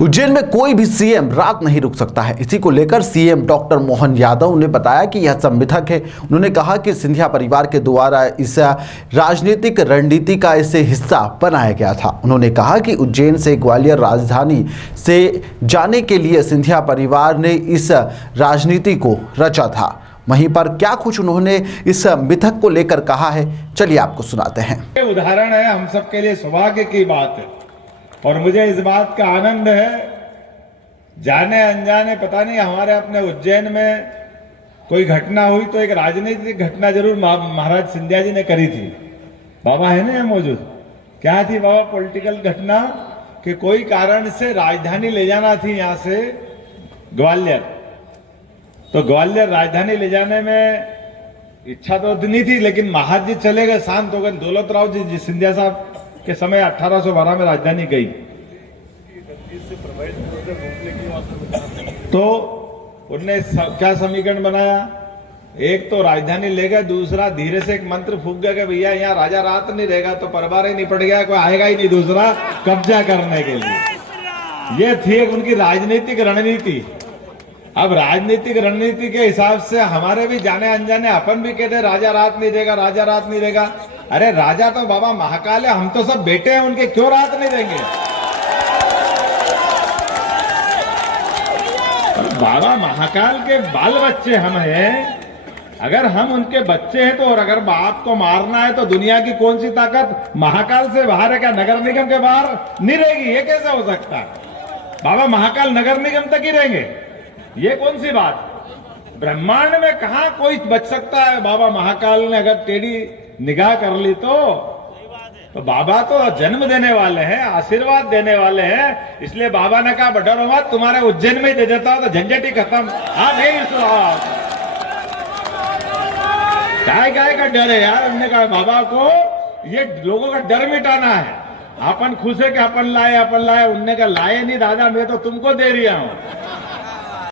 उज्जैन में कोई भी सीएम रात नहीं रुक सकता है। इसी को लेकर सीएम डॉक्टर मोहन यादव ने बताया कि यह संविधान है। उन्होंने कहा कि सिंधिया परिवार के द्वारा इस राजनीतिक रणनीति का इसे हिस्सा बनाया गया था। उन्होंने कहा कि उज्जैन से ग्वालियर राजधानी से जाने के लिए सिंधिया परिवार ने इस राजनीति को रचा था। वहीं पर क्या कुछ उन्होंने इस मिथक को लेकर कहा है, चलिए आपको सुनाते हैं। उदाहरण है, हम सबके लिए सौभाग्य की बात है और मुझे इस बात का आनंद है, जाने अनजाने पता नहीं हमारे अपने उज्जैन में कोई घटना हुई तो एक राजनीतिक घटना जरूर महाराज सिंधिया जी ने करी थी। बाबा है ना मौजूद? क्या थी बाबा पॉलिटिकल घटना? कि कोई कारण से राजधानी ले जाना थी यहाँ से ग्वालियर, तो ग्वालियर राजधानी ले जाने में इच्छा तो नहीं थी, लेकिन महाराज जी चले गए, शांत हो गए। दौलत राव जी सिंधिया साहब के समय 1812 में राजधानी गई, तो उनने क्या समीकरण बनाया? एक तो राजधानी ले गए, दूसरा धीरे से एक मंत्र फूंक गया कि भैया यहाँ राजा रात नहीं रहेगा तो परिवार ही निपट गया, कोई आएगा ही नहीं दूसरा कब्जा करने के लिए। ये थी उनकी राजनीतिक रणनीति। अब राजनीतिक रणनीति के हिसाब से हमारे भी जाने अनजाने अपन भी कहते राजा रात नहीं देगा, राजा रात नहीं देगा। अरे राजा तो बाबा महाकाल है, हम तो सब बेटे हैं उनके, क्यों रात नहीं देंगे? बाबा महाकाल के बाल बच्चे हम हैं। अगर हम उनके बच्चे हैं तो, और अगर बाप को मारना है तो दुनिया की कौन सी ताकत महाकाल से बाहर है? क्या नगर निगम के बाहर नहीं रहेगी? ये कैसे हो सकता है? बाबा महाकाल नगर निगम तक ही रहेंगे, ये कौन सी बात? ब्रह्मांड में कहां कोई बच सकता है? बाबा महाकाल ने अगर टेढ़ी निगाह कर ली तो बाबा तो जन्म देने वाले हैं, आशीर्वाद देने वाले हैं। इसलिए बाबा ने कहा डरो मत, तुम्हारे उज्जैन में ही दे देता हूं तो झंझट ही खत्म। हाँ नहीं काय का डर है यार? हमने कहा बाबा को ये लोगों का डर मिटाना है। अपन खुश है कि अपन लाए। उनने कहा लाए नहीं दादा, मैं तो तुमको दे रहा हूं।